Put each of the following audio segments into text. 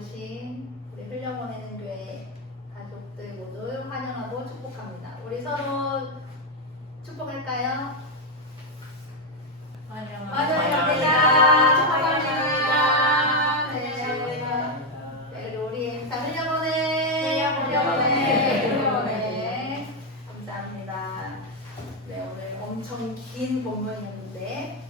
오신 우리 흘려보내는 교회 가족들 모두 환영하고 축복합니다. 우리 서로 축복할까요? 환영합니다. 축복합니다. 네, 우리 행사 흘려보내. 감사합니다. 네, 오늘 엄청 긴 본문이었는데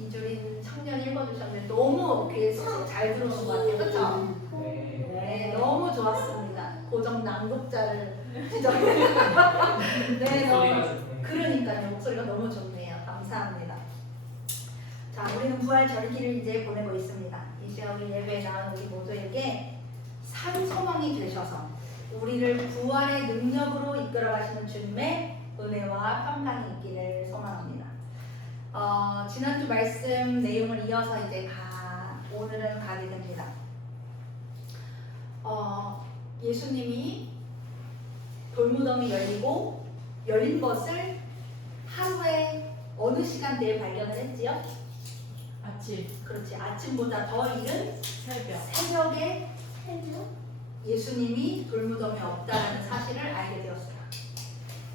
2줄인 청년 읽어주셨는데 너무 귀에 잘 들어온 것 같아요. 그렇죠? 네, 너무 좋았습니다. 고정 낭독자를 지정해서 네, 너무 그러니까요. 목소리가 너무 좋네요. 감사합니다. 자, 우리는 부활 절기를 이제 보내고 있습니다. 이제 우리 예배에 나온 우리 모두에게 산 소망이 되셔서 우리를 부활의 능력으로 이끌어 가시는 주님의 은혜와 평강이 있기를 소망합니다. 지난주 말씀 내용을 이어서 이제 오늘은 가게 됩니다. 예수님이 돌무덤이 열리고 열린 것을 하루에 어느 시간대에 발견을 했지요? 아침. 그렇지. 아침보다 더 이른 새벽에 예수님이 돌무덤에 없다는 사실을 알게 되었어요.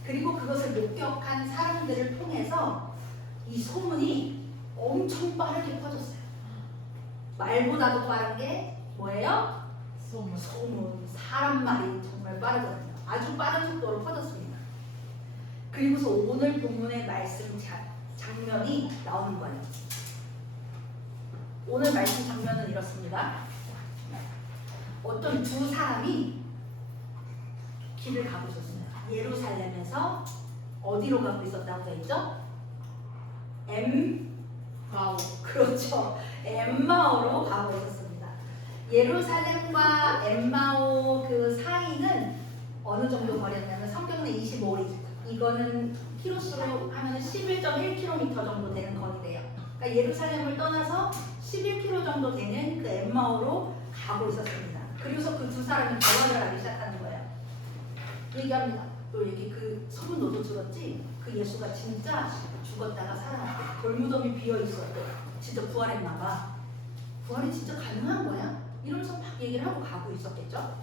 그리고 그것을 목격한 사람들을 통해서 이 소문이 엄청 빠르게 퍼졌어요. 말보다도 빠른 게 뭐예요? 소문. 사람 말이 정말 빠르거든요. 아주 빠른 속도로 퍼졌습니다. 그리고서 오늘 본문의 말씀 장면이 나오는 거예요. 오늘 말씀 장면은 이렇습니다. 어떤 두 사람이 길을 가고 있었어요. 예루살렘에서 어디로 가고 있었다고 했죠? 그렇죠. 엠마오로 가고 있었습니다. 예루살렘과 엠마오 그 사이는 어느 정도 거리였냐면 성경은 25리. 이거는 키로수로 하면 11.1km 정도 되는 거리래요. 그러니까 예루살렘을 떠나서 11km 정도 되는 그 엠마오로 가고 있었습니다. 그리고서 그 두 사람이 대화를 하기 시작하는 거예요. 얘기합니다. 또 여기 그 소문 너도 들었지? 그 예수가 진짜 죽었다가 살아났대. 돌무덤이 비어 있었대. 진짜 부활했나 봐. 부활이 진짜 가능한 거야? 이러면서 막 얘기를 하고 가고 있었겠죠?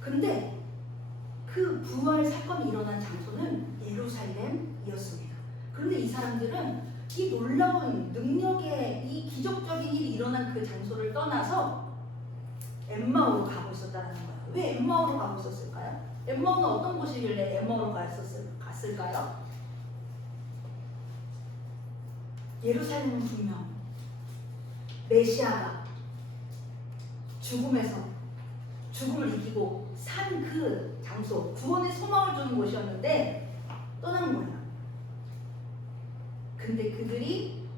근데 그 부활 사건이 일어난 장소는 예루살렘이었습니다. 그런데 이 사람들은 이 놀라운 능력의 이 기적적인 일이 일어난 그 장소를 떠나서 엠마오로 가고 있었다는 거예요. 왜 엠마오로 가고 있었을까요? 엠마오는 어떤 곳이길래 엠마오로 갔을까요? 예루살렘은 분명 메시아가 죽음을 이기고 산 그 장소, 구원의 소망을 주는 곳이었는데 떠나는 거예요. 근데 그들이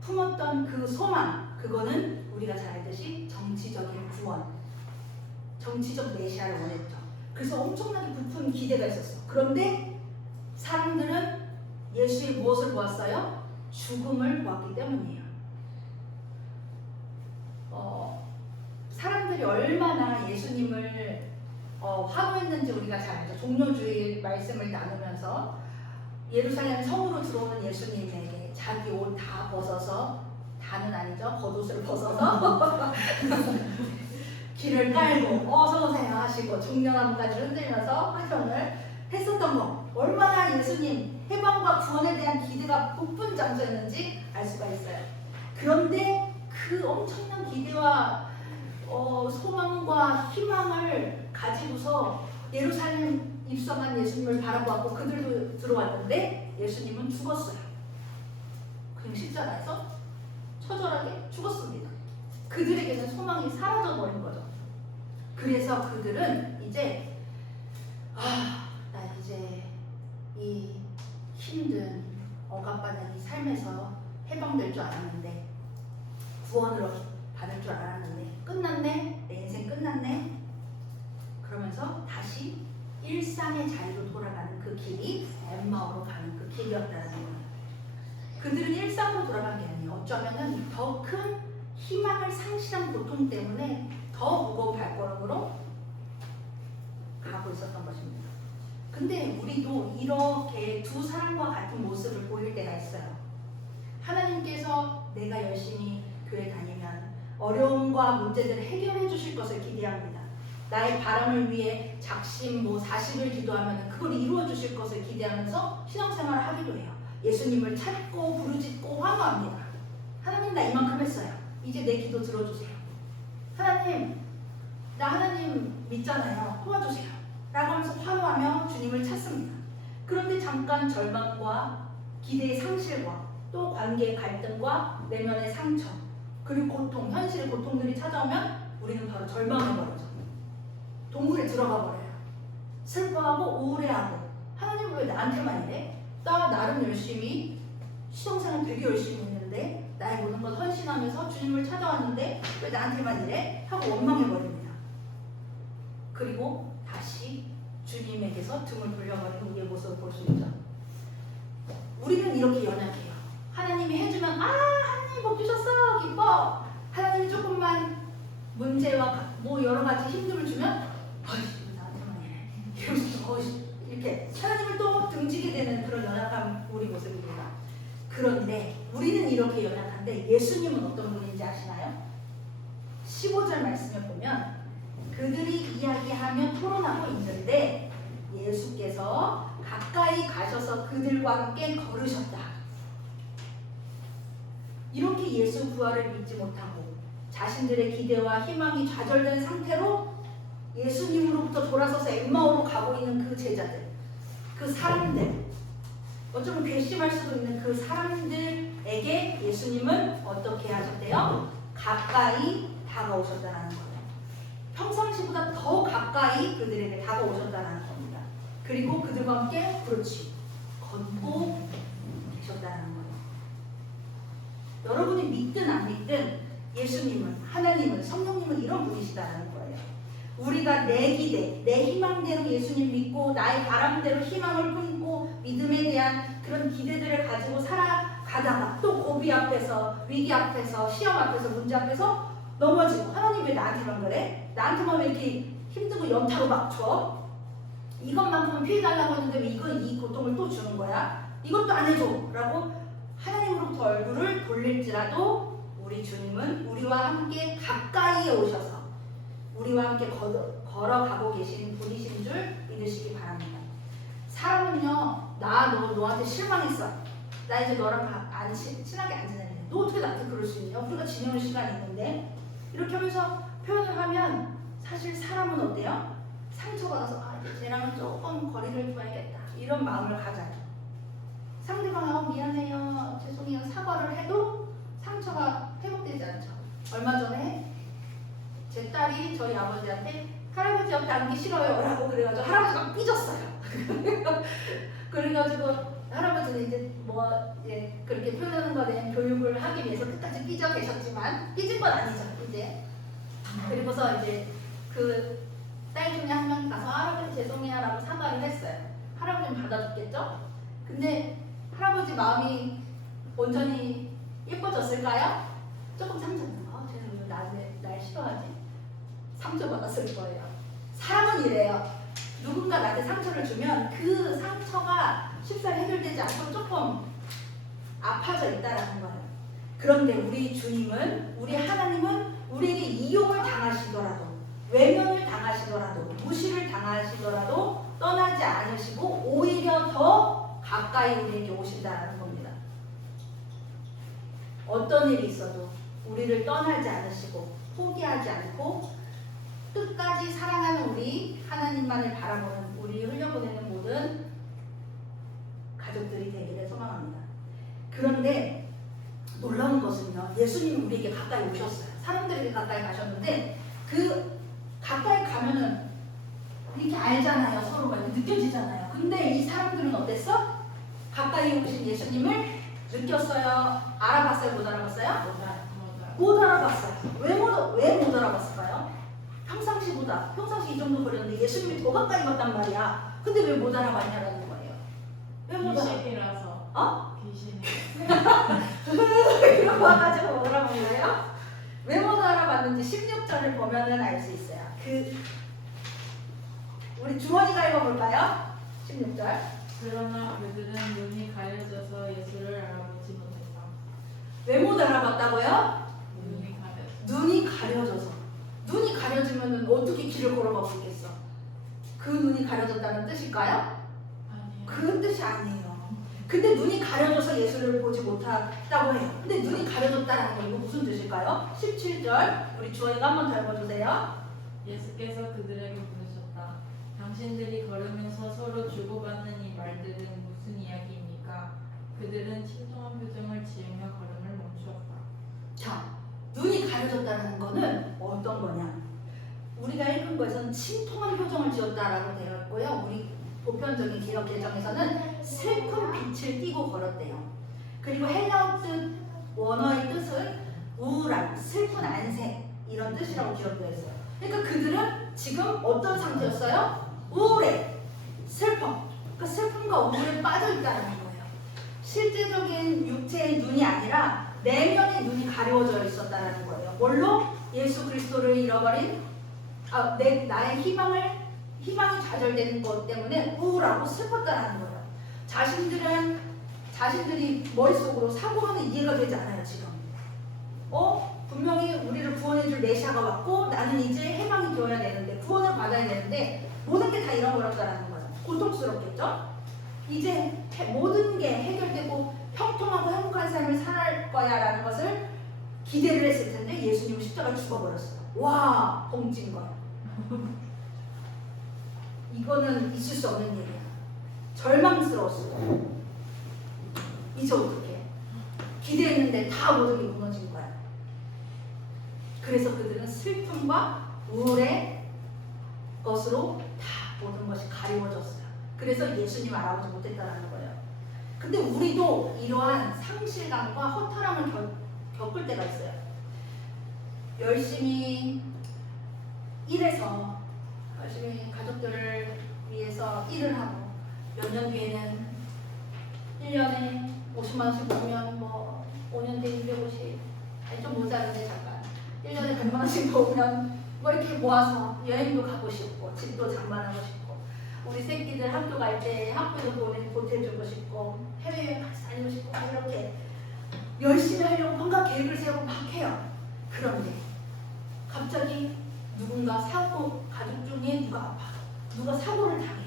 품었던 그 소망, 그거는 우리가 잘 알듯이 정치적인 구원, 정치적 메시아를 원했죠. 그래서 엄청나게 부푼 기대가 있었어. 그런데 사람들은 예수의 무엇을 보았어요? 죽음을 보았기 때문이에요. 사람들이 얼마나 예수님을 환호했는지 우리가 잘 알죠. 종료주일 말씀을 나누면서 예루살렘 성으로 들어오는 예수님에게 자기 옷 다 벗어서, 다는 아니죠, 겉옷을 벗어서 길을 깔고 어서오세요 하시고 종려나무까지 흔들면서 환영을 했었던 거, 얼마나 예수님 해방과 구원에 대한 기대가 높은 장소였는지 알 수가 있어요. 그런데 그 엄청난 기대와 소망과 희망을 가지고서 예루살렘 입성한 예수님을 바라보았고 그들도 들어왔는데 예수님은 죽었어요. 그냥 십자가에서 처절하게 죽었습니다. 그들에게는 소망이 사라져 버린 거죠. 그래서 그들은 이제 나 이제 이 힘든 억압받는 이 삶에서 해방될 줄 알았는데, 구원을 받을 줄 알았는데 끝났네? 내 인생 끝났네? 그러면서 다시 일상의 자리로 돌아가는 그 길이 엠마오로 가는 그 길이었다는 거예요. 그들은 일상으로 돌아간 게 아니에요. 어쩌면은 더 큰 희망을 상실한 고통 때문에 더 무거운 발걸음으로 가고 있었던 것입니다. 근데 우리도 이렇게 두 사람과 같은 모습을 보일 때가 있어요. 하나님께서 내가 열심히 교회 다니면 어려움과 문제들을 해결해 주실 것을 기대합니다. 나의 바람을 위해 작심 40일 기도하면 그걸 이루어 주실 것을 기대하면서 신앙생활을 하기도 해요. 예수님을 찾고 부르짖고 환호합니다. 하나님 나 이만큼 했어요. 이제 내 기도 들어주세요. 하나님 나 하나님 믿잖아요. 도와주세요. 라고 하면서 환호하며 주님을 찾습니다. 그런데 잠깐 절망과 기대의 상실과 또 관계의 갈등과 내면의 상처 그리고 고통, 현실의 고통들이 찾아오면 우리는 바로 절망해버리죠. 동굴에 들어가 버려요. 슬퍼하고 우울해하고 하나님 왜 나한테만 이래? 나 나름 열심히 신앙생활 되게 열심히 했는데 나의 모든 것 헌신하면서 주님을 찾아왔는데 왜 나한테만 이래? 하고 원망해버립니다. 그리고 다시 주님에게서 등을 돌려버리는 우리의 모습을 볼 수 있죠. 우리는 이렇게 연약해요. 하나님이 해주면 하나님 복 주셨어 기뻐. 하나님이 조금만 문제와 여러 가지 힘듦을 주면 나한테만 이래 이러면서 이렇게 하나님을 또 등지게 되는 그런 연약한 우리 모습입니다. 그런데 우리는 이렇게 연약한데 예수님은 어떤 분인지 아시나요? 15절 말씀에 보면 그들이 이야기하며 토론하고 있는데 예수께서 가까이 가셔서 그들과 함께 걸으셨다. 이렇게 예수 부활을 믿지 못하고 자신들의 기대와 희망이 좌절된 상태로 예수님으로부터 돌아서서 엠마오로 가고 있는 그 제자들, 그 사람들, 어쩌면 괘씸할 수도 있는 그 사람들에게 예수님은 어떻게 하셨대요? 가까이 다가오셨다는 거예요. 평상시보다 더 가까이 그들에게 다가오셨다는 겁니다. 그리고 그들과 함께 그렇지 걷고 계셨다는 거예요. 여러분이 믿든 안 믿든 예수님은, 하나님은, 성령님은 이런 분이시다는 거예요. 우리가 내 기대, 내 희망대로 예수님 믿고 나의 바람대로 희망을 품고 믿음에 대한 그런 기대들을 가지고 살아가다가 또 고비 앞에서, 위기 앞에서, 시험 앞에서, 문제 앞에서 넘어지고 하나님 왜 나한테만 그래? 나한테만 왜 이렇게 힘들고 연타로 막 줘? 이것만큼은 피해달라고 했는데 왜 이 고통을 또 주는 거야? 이것도 안 해줘! 라고 하나님으로부터 얼굴을 돌릴지라도 우리 주님은 우리와 함께 가까이에 오셔서 우리와 함께 걸어가고 계신 분이신 줄 믿으시기 바랍니다. 사람은요, 너한테 실망했어. 나 이제 너랑 친하게 안 지내는데 너 어떻게 나한테 그럴 수 있냐? 우리가 지내는 시간이 있는데 이렇게 하면서 표현을 하면 사실 사람은 어때요? 상처받아서 이제 쟤랑은 조금 거리를 둬야겠다 이런 마음을 가져요. 상대방이 미안해요, 죄송해요, 사과를 해도 상처가 회복되지 않죠. 얼마 전에 제 딸이 저희 아버지한테 할아버지 옆에 앉기 싫어요 라고 그래가지고 할아버지가 삐졌어요. 그래가지고 할아버지는 이제 그렇게 표현하는 거에 대한 교육을 하기 위해서 끝까지 삐져 계셨지만 삐진 건 아니죠 이제. 그리고서 이제 그 딸 중에 한 명 가서 할아버지 죄송해요 라고 사과를 했어요. 할아버지는 받아줬겠죠? 근데 할아버지 마음이 온전히 예뻐졌을까요? 조금 상처받아요. 쟤는 왜 날 싫어하지? 상처받았을 거예요. 사람은 이래요. 누군가 나한테 상처를 주면 그 상처가 쉽사리 해결되지 않고 조금 아파져 있다라는 거예요. 그런데 우리 주님은, 우리 하나님은 우리에게 이용을 당하시더라도, 외면을 당하시더라도, 무시를 당하시더라도 떠나지 않으시고 오히려 더 가까이 우리에게 오신다는 겁니다. 어떤 일이 있어도 우리를 떠나지 않으시고 포기하지 않고 끝까지 사랑하는 우리 하나님만을 바라보는, 우리 흘려보내는 모든 가족들이 되기를 소망합니다. 그런데 놀라운 것은요, 예수님이 우리에게 가까이 오셨어요. 사람들에게 가까이 가셨는데 그 가까이 가면은 이렇게 알잖아요. 서로가 느껴지잖아요. 근데 이 사람들은 어땠어? 가까이 오신 예수님을 느꼈어요? 알아봤어요? 못 알아봤어요? 못 알아봤어요. 왜 못 알아봤을까요? 평상시 이 정도 걸렸는데 예수님이 더 가까이 갔단 말이야. 근데 왜 못 알아봤냐라는 거예요. 왜 못 알아봤어요? 귀신이라서. 귀신이. 이런 거 와가지고 못 알아본 거예요? 왜 못 알아봤는지 16절을 보면은 알 수 있어요. 우리 주머니가 읽어볼까요? 16절. 그러나 그들은 눈이 가려져서 예수를 알아보지 못했다. 왜 못 알아봤다고요? 가려졌으면 어떻게 길을 걸어가고 있겠어? 그 눈이 가려졌다는 뜻일까요? 아니요. 그 뜻이 아니에요. 근데 눈이 가려져서 예수를 보지 못했다고 해요. 근데 눈이 가려졌다는 거 이거 무슨 뜻일까요? 17절 우리 주원이가 한번 더 읽어주세요. 예수께서 그들에게 물으셨다. 당신들이 걸으면서 서로 주고받는 이 말들은 무슨 이야기입니까? 그들은 침통한 표정을 지으며 걸음을 멈추었다. 자, 눈이 가려졌다는 거는 어떤 거냐? 우리가 읽은 거에서는 침통한 표정을 지었다라고 되어 있고요. 우리 보편적인 기록 예정에서는 슬픈 빛을 띠고 걸었대요. 그리고 헬라어 뜻, 원어의 뜻은 우울한, 슬픈 안색 이런 뜻이라고 기록되어 있어요. 그러니까 그들은 지금 어떤 상태였어요? 우울해, 슬퍼. 그러니까 슬픔과 우울에 빠져 있다는 거예요. 실제적인 육체의 눈이 아니라 내면의 눈이 가려워져 있었다는 거예요. 뭘로? 예수 그리스도를 잃어버린 나의 희망이 좌절되는 것 때문에 우울하고 슬펐다는 거예요. 자신들이 머릿속으로 사고로는 이해가 되지 않아요. 지금 분명히 우리를 구원해줄 메시아가 왔고 나는 이제 해방이 되어야 되는데 구원을 받아야 되는데 모든 게 다 잃어버렸다는 거예요. 고통스럽겠죠? 이제 모든 게 해결되고 평통하고 행복한 삶을 살 거야 라는 것을 기대를 했을 텐데 예수님은 십자가에 죽어버렸어요. 와, 봉진 거야. 이거는 있을 수 없는 일이야. 절망스러웠어요. 이제 어떡해? 기대했는데 다 모든 게 무너진 거야. 그래서 그들은 슬픔과 우울의 것으로 다 모든 것이 가리워졌어요. 그래서 예수님 알아보지 못했다는 거예요. 근데 우리도 이러한 상실감과 허탈함을 겪을 때가 있어요. 열심히 일해서 열심히 가족들을 위해서 일을 하고 몇 년 뒤에는 1년에 50만 원씩 모으면 뭐 5년 뒤에 250, 아니 좀 모자른데 잠깐 1년에 100만 원씩 모으면 뭐 이렇게 모아서 여행도 가고 싶고 집도 장만하고 싶고 우리 새끼들 학교 갈 때 학교도 보태주고 싶고 해외여행 같이 다니고 싶고 이렇게 열심히 하려고 뭔가 계획을 세우고 막 해요. 그런데 갑자기 누군가 가족 중에 누가 아파, 누가 사고를 당해.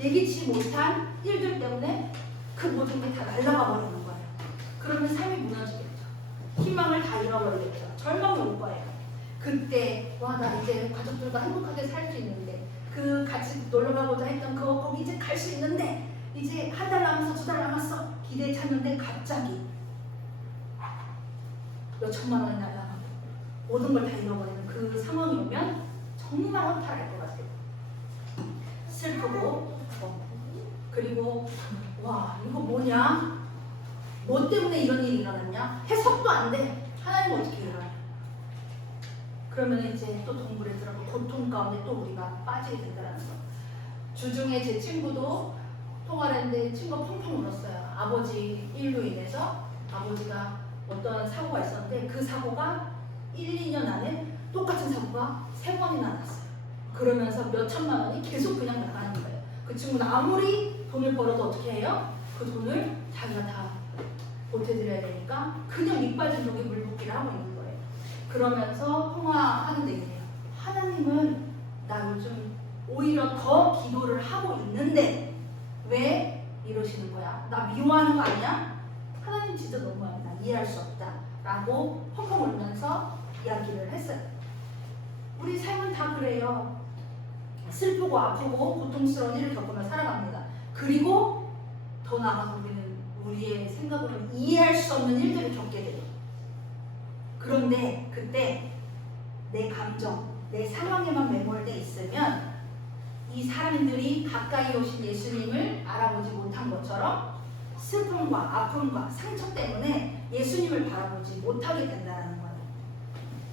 예기치 못한 일들 때문에 그 모든 게 다 날아가 버리는 거예요. 그러면 삶이 무너지겠죠. 희망을 다 잃어버리겠죠. 절망이 올 거예요. 그때 와, 나 이제 가족들과 행복하게 살 수 있는데 그 같이 놀러 가고자 했던 거기 이제 갈 수 있는데 이제 한 달 남았어, 2달 남았어 기대 찼는데 갑자기 몇 천만 원이 날아가고 모든 걸 다 잃어버리는 그 상황이 오면 정말 허탈할 것 같아요. 슬프고 그리고 와, 이거 뭐냐? 뭐 때문에 이런 일이 일어났냐? 해석도 안 돼. 하나님 어떻게 일어나요? 그러면 이제 또 동굴에 들어가고 고통 가운데 또 우리가 빠지게 된다는 거. 주중에 제 친구도 통화를 했는데 친구가 펑펑 울었어요. 아버지 일로 인해서 아버지가 어떤 사고가 있었는데 그 사고가 1, 2년 안에 똑같은 사고가 3번이나 났어요. 그러면서 몇 천만 원이 계속 그냥 나가는 거예요. 그 친구는 아무리 돈을 벌어도 어떻게 해요? 그 돈을 자기가 다 보태드려야 되니까 그냥 밑빠진 독에 물 붓기를 하고 있는 거예요. 그러면서 통화하는데 이래요. 하나님은 나 요즘 오히려 더 기도를 하고 있는데 왜 이러시는 거야? 나 미워하는 거 아니야? 하나님 진짜 너무하다. 이해할 수 없다. 라고 펑펑 울면서 이야기를 했어요. 우리 삶은 다 그래요. 슬프고 아프고 고통스러운 일을 겪으며 살아갑니다. 그리고 더 나아가서 우리는 우리의 생각으로는 이해할 수 없는 일들을 겪게 돼요. 그런데 그때 내 감정, 내 상황에만 매몰돼 있으면 이 사람들이 가까이 오신 예수님을 알아보지 못한 것처럼 슬픔과 아픔과 상처 때문에 예수님을 바라보지 못하게 된다는 거예요.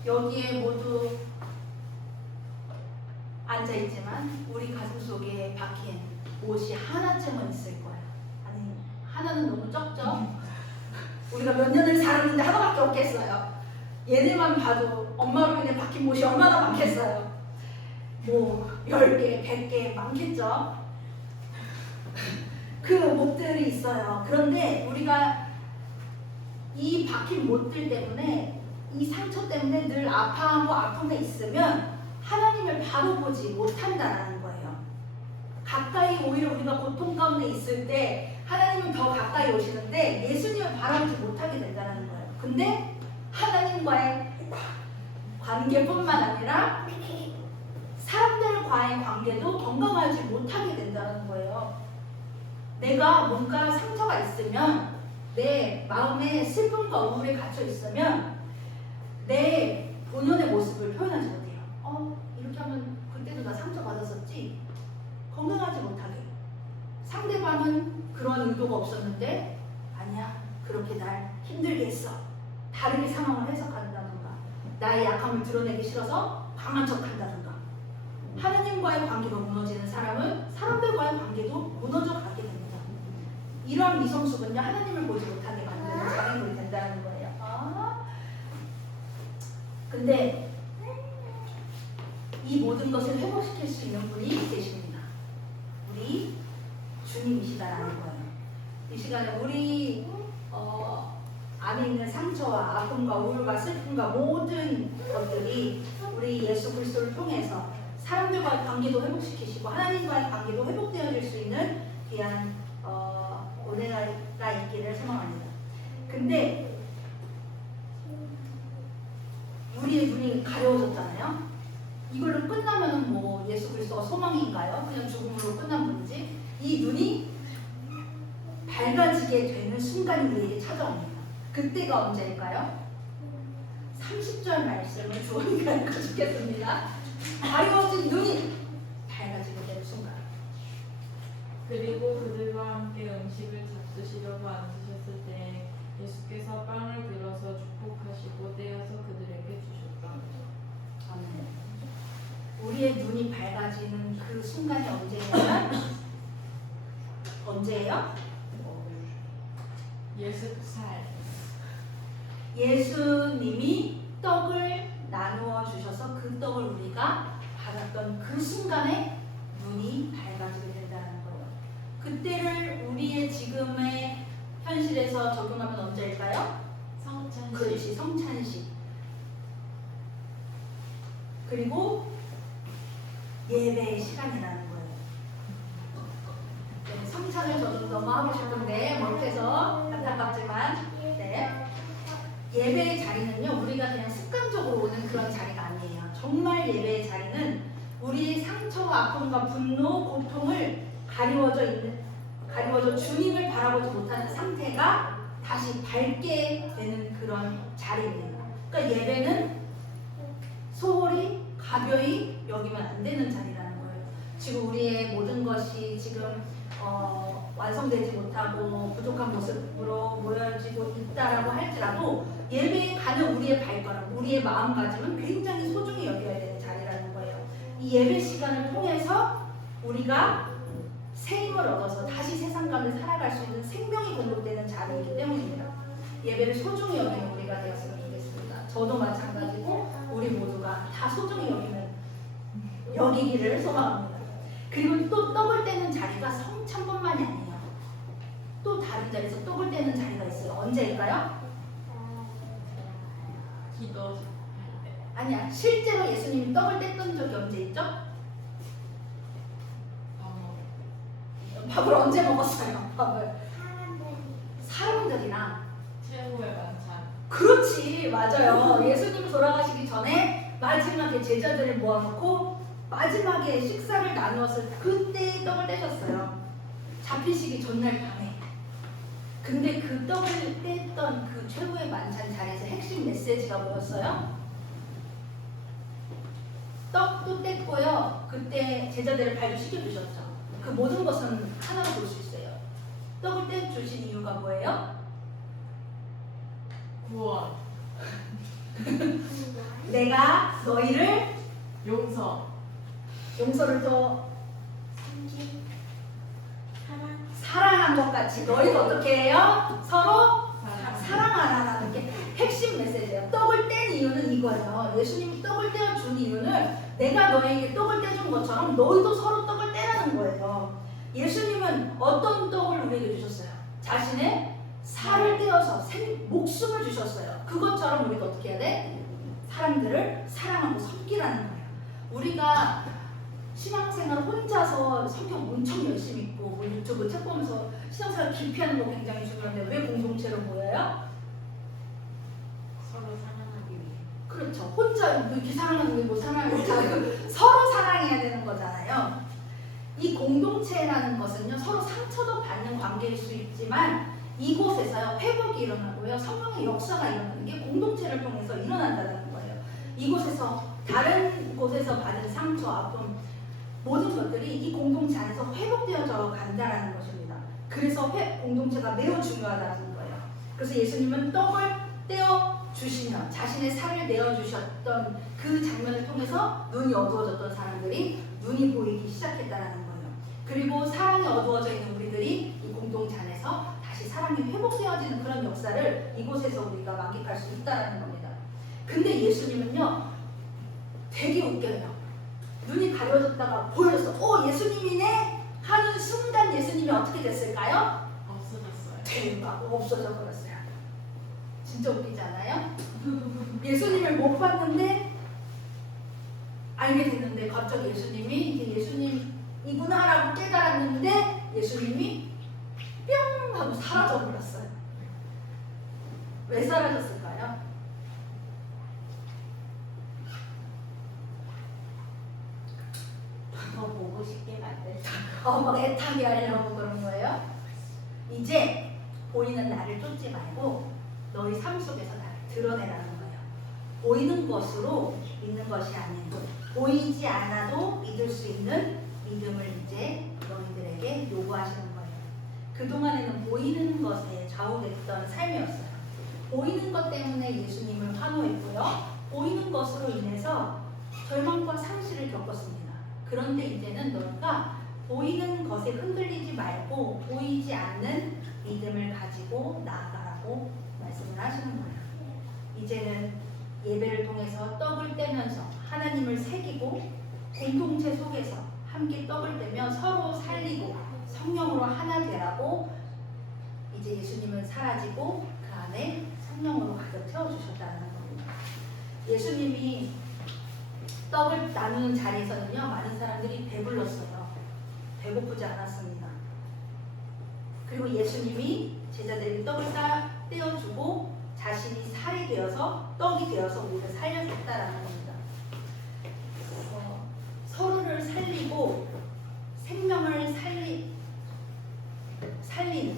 여기에 모두 앉아있지만 우리 가슴속에 박힌 옷이 하나쯤은 있을 거예요. 아니, 하나는 너무 적죠? 우리가 몇 년을 살았는데 하나밖에 없겠어요. 얘네만 봐도 엄마로 인해 박힌 못이 얼마나 많겠어요. 뭐 10개, 100개 많겠죠? 그 못들이 있어요. 그런데 우리가 이 박힌 못들 때문에 이 상처 때문에 늘 아파하고 아픔에 있으면 하나님을 바로 보지 못한다라는 거예요. 가까이 오히려 우리가 고통 가운데 있을 때 하나님은 더 가까이 오시는데 예수님을 바라보지 못하게 된다는 거예요. 근데 하나님과의 관계뿐만 아니라 사람들과의 관계도 건강하지 못하게 된다는 거예요. 내가 뭔가 상처가 있으면, 내 마음에 슬픔과 우울에 갇혀 있으면 내 본연의 모습을 표현하지 못해요. 이렇게 하면 그때도 나 상처 받았었지. 건강하지 못하게. 상대방은 그런 의도가 없었는데 아니야, 그렇게 날 힘들게 했어. 다르게 상황을 해석한다던가, 나의 약함을 드러내기 싫어서 강한 척 한다던가. 하나님과의 관계가 무너지는 사람은 사람들과의 관계도 무너져 가게 됩니다. 이런 미성숙은요, 하나님을 보지 못하게 만드는 장애물이 된다는 거예요. 근데 이 모든 것을 회복시킬 수 있는 분이 계십니다. 우리 주님이시다라는 거예요. 이 시간에 우리 안에 있는 상처와 아픔과 우울과 슬픔과 모든 것들이 우리 예수 그리스도를 통해서 사람들과의 관계도 회복시키시고 하나님과의 관계도 회복되어질 수 있는 귀한 은혜가 있기를 소망합니다. 근데 우리의 눈이 가려워졌잖아요. 이걸로 끝나면 뭐 예수 그리스도가 소망인가요? 그냥 죽음으로 끝난 건지. 이 눈이 밝아지게 되는 순간이 우리에게 찾아옵니다. 그때가 언제일까요? 30절 말씀을 주원이가 읽어주겠습니다. 가려워진 눈이 밝아지게 되는 순간. 그리고 그들과 함께 음식을 잡수시려고 앉으셨을 때 예수께서 빵을 들어서 축복하시고 떼어서 그들에게 주셨다. 아멘. 우리의 눈이 밝아지는 그 순간이 언제냐면 언제예요? 60살. 예수님이 떡을 나누어 주셔서 그 떡을 우리가 받았던 그 순간에 눈이 밝아지게 된다는 거예요. 그때를 우리의 지금의 현실에서 적용하면 언제일까요? 성찬식. 그렇지, 성찬식. 그리고 예배의 시간이라는 거예요. 네, 성찬을 저도 너무 하고 싶은데 못해서 안타깝지만, 네. 예배의 자리는요, 우리가 그냥 습관적으로 오는 그런 자리가 아니에요. 정말 예배의 자리는 우리의 상처와 아픔과 분노, 고통을 가리워져 주님을 바라보지 못하는 상태가 다시 밝게 되는 그런 자리입니다. 그러니까 예배는 소홀히 가벼이 여기면 안 되는 자리라는 거예요. 지금 우리의 모든 것이 지금 완성되지 못하고 부족한 모습으로 모여지고 있다라고 할지라도 예배에 가는 우리의 발걸음, 우리의 마음가짐은 굉장히 소중히 여겨야 되는 자리라는 거예요. 이 예배 시간을 통해서 우리가 새 힘을 얻어서 다시 세상 가운데 살아갈 수 있는 생명이 공급되는 자리이기 때문입니다. 예배를 소중히 여기는 우리가 되었으면 좋겠습니다. 저도 마찬가지고 우리 모두가 다 소중히 여기기를 소망합니다. 그리고 또 떡을 떼는 자리가 성찬뿐만이 아니에요. 또 다른 자리에서 떡을 떼는 자리가 있어요. 언제일까요? 기도. 아니야. 실제로 예수님이 떡을 뗐던 적이 언제 있죠? 밥을 언제 먹었어요? 밥을 사람들이랑. 최후의 만찬. 그렇지, 맞아요. 예수님 돌아가시기 전에 마지막에 제자들을 모아놓고 마지막에 식사를 나누었을 때 그때 떡을 떼셨어요. 잡히시기 전날 밤에. 근데 그 떡을 뗐던 그 최후의 만찬 자리에서 핵심 메시지가 뭐였어요? 떡도 뗐고요. 그때 제자들을 발주시켜주셨죠. 그 모든 것은 하나로 볼 수 있어요. 떡을 떼주신 이유가 뭐예요? 구원. 내가 너희를 용서를 더 사랑한 것 같이 너희도 어떻게 해요? 서로 사랑하라는 게 핵심 메시지예요. 떡을 뗀 이유는 이거예요. 예수님이 떡을 떼어준 이유는 내가 너에게 떡을 떼준 것처럼 너희도 서로 떡을 떼라는 거예요. 예수님은 어떤 떡을 우리에게 주셨어요? 자신의 살을 떼어서 목숨을 주셨어요. 그것처럼 우리가 어떻게 해야 돼? 사람들을 사랑하고 섬기라는 거예요. 우리가 신앙생활 혼자서 성경 엄청 열심히 읽고 뭐 유튜브 책 보면서 신앙생활 깊이하는 거 굉장히 중요한데 왜 공동체로 모여요? 서로 사랑하기 위해. 그렇죠. 혼자 뭐 이렇게 사랑하는 게 뭐 사랑하는 거 서로 사랑해야 되는 거잖아요. 이 공동체라는 것은요 서로 상처도 받는 관계일 수 있지만 이곳에서요 회복이 일어나고요 성령의 역사가 일어나는 게 공동체를 통해서 일어난다는 거예요. 이곳에서 다른 곳에서 받은 상처, 아픔 모든 것들이 이 공동체 안에서 회복되어져 간다라는 것입니다. 그래서 공동체가 매우 중요하다는 거예요. 그래서 예수님은 떡을 떼어 주시며 자신의 살을 내어 주셨던 그 장면을 통해서 눈이 어두워졌던 사람들이 눈이 보이기 시작했다라는 거예요. 그리고 사랑이 어두워져 있는 우리들이 이 공동체 안에서 다시 사랑이 회복되어지는 그런 역사를 이곳에서 우리가 만끽할 수 있다는 겁니다. 근데 예수님은요 되게 웃겨요. 눈이 가려졌다가 보여졌어. 예수님이네 하는 순간 예수님이 어떻게 됐을까요? 없어졌어요. 대박 없어져 버렸어요. 진짜 웃기지 않아요? 예수님을 못 봤는데 알게 됐는데 갑자기 예수님이 이게 예수님이구나라고 깨달았는데 예수님이 뿅 하고 사라져 버렸어요. 왜 사라졌을까요? 더 보고 싶게 만들자. 막 애타게 하려고 그런 거예요. 이제 보이는 나를 쫓지 말고 너희 삶 속에서 나를 드러내라는 거예요. 보이는 것으로 믿는 것이 아닌 보이지 않아도 믿을 수 있는 믿음을 이제 너희들에게 요구하시는 거예요. 그동안에는 보이는 것에 좌우됐던 삶이었어요. 보이는 것 때문에 예수님을 환호했고요. 보이는 것으로 인해서 절망과 상실을 겪었습니다. 그런데 이제는 너희가 보이는 것에 흔들리지 말고 보이지 않는 믿음을 가지고 나아가라고 말씀을 하시는 거예요. 이제는 예배를 통해서 떡을 떼면서 하나님을 새기고 공동체 속에서 함께 떡을 떼며 서로 살리고 성령으로 하나 되라고 이제 예수님은 사라지고 그 안에 성령으로 가득 채워주셨다는 겁니다. 예수님이 떡을 나누는 자리에서는요 많은 사람들이 배불렀어요. 배고프지 않았습니다. 그리고 예수님이 제자들에게 떡을 떼어주고 자신이 살이 되어서 떡이 되어서 우리를 살려줬다라는 겁니다. 서로를 살리고 생명을 살리는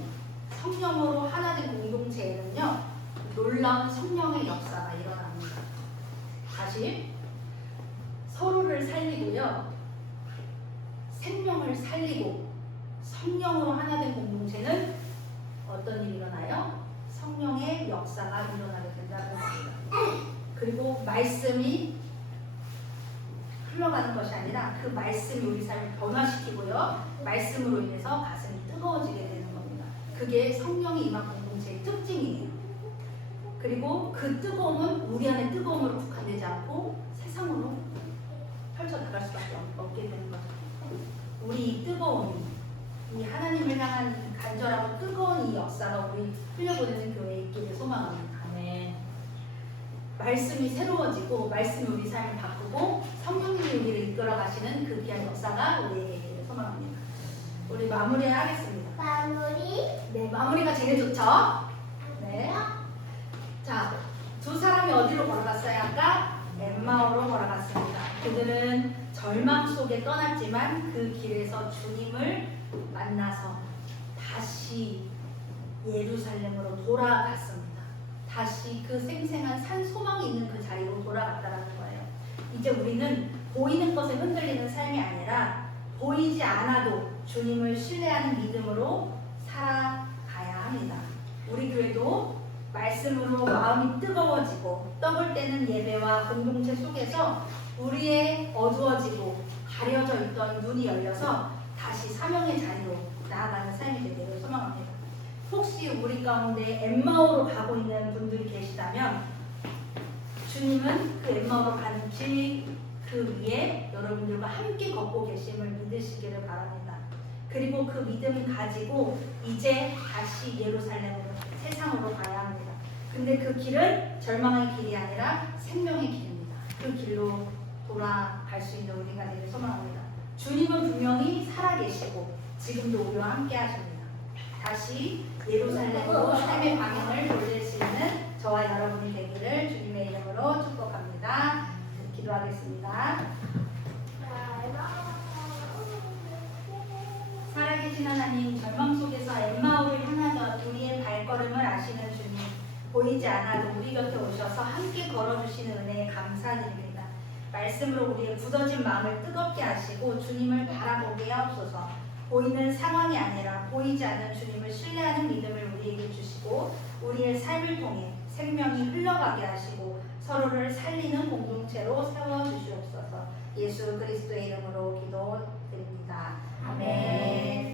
성령으로 하나 된 공동체에는요 놀라운 성령의 역사가 일어납니다. 다시 서로를 살리고요 생명을 살리고 성령으로 하나 된 공동체는 어떤 일이 일어나요? 성령의 역사가 일어나게 된다는 겁니다. 그리고 말씀이 흘러가는 것이 아니라 그 말씀이 우리 삶을 변화시키고요 말씀으로 인해서 가슴이 뜨거워지게 되는 겁니다. 그게 성령이 임한 공동체의 특징이에요. 그리고 그 뜨거움은 우리 안의 뜨거움으로 국한되지 않고 세상으로 펼쳐나갈 수밖에 없게 되는 거죠. 우리 이 뜨거움이 이 하나님을 향한 간절하고 뜨거운 이 역사가 우리 흘려보내는 교회에 있기를 소망합니다. 아멘. 말씀이 새로워지고 말씀이 우리 삶을 바꾸고 성령님이 우리를 이끌어 가시는 그 귀한 역사가 우리에게 있기를 소망합니다. 우리 마무리하겠습니다. 네, 마무리가 제일 좋죠? 네. 자, 두 사람이 어디로 걸어갔어요? 아까 엠마오로 걸어갔습니다. 그들은 절망 속에 떠났지만 그 길에서 주님을 만나서 다시 예루살렘으로 돌아갔습니다. 다시 그 생생한 산 소망이 있는 그 자리로 돌아갔다는 거예요. 이제 우리는 보이는 것에 흔들리는 삶이 아니라 보이지 않아도 주님을 신뢰하는 믿음으로 살아가야 합니다. 우리 교회도 말씀으로 마음이 뜨거워지고 떡을 떼는 예배와 공동체 속에서 우리의 어두워지고 가려져 있던 눈이 열려서 다시 사명의 자리로 나아가는 삶이 되기를 소망합니다. 혹시 우리 가운데 엠마오로 가고 있는 분들이 계시다면 주님은 그 엠마오로 가는 길 그 위에 여러분들과 함께 걷고 계심을 믿으시기를 바랍니다. 그리고 그 믿음을 가지고 이제 다시 예루살렘으로 세상으로 가야 합니다. 근데 그 길은 절망의 길이 아니라 생명의 길입니다. 그 길로 돌아갈 수 있는 우리가 되길 소망합니다. 주님은 분명히 살아계시고 지금도 우리와 함께 하십니다. 다시 예루살렘으로 삶의 방향을 돌릴 수 있는 저와 여러분이 되기를 주님의 이름으로 축복합니다. 기도하겠습니다. 살아계신 하나님, 절망 속에서 엠마오를 향하던 우리의 발걸음을 아시는 주님, 보이지 않아도 우리 곁에 오셔서 함께 걸어주시는 은혜에 감사드립니다. 말씀으로 우리의 굳어진 마음을 뜨겁게 하시고 주님을 바라보게 하옵소서. 보이는 상황이 아니라 보이지 않는 주님을 신뢰하는 믿음을 우리에게 주시고 우리의 삶을 통해 생명이 흘러가게 하시고 서로를 살리는 공동체로 세워주시옵소서. 예수 그리스도의 이름으로 기도드립니다. 아멘.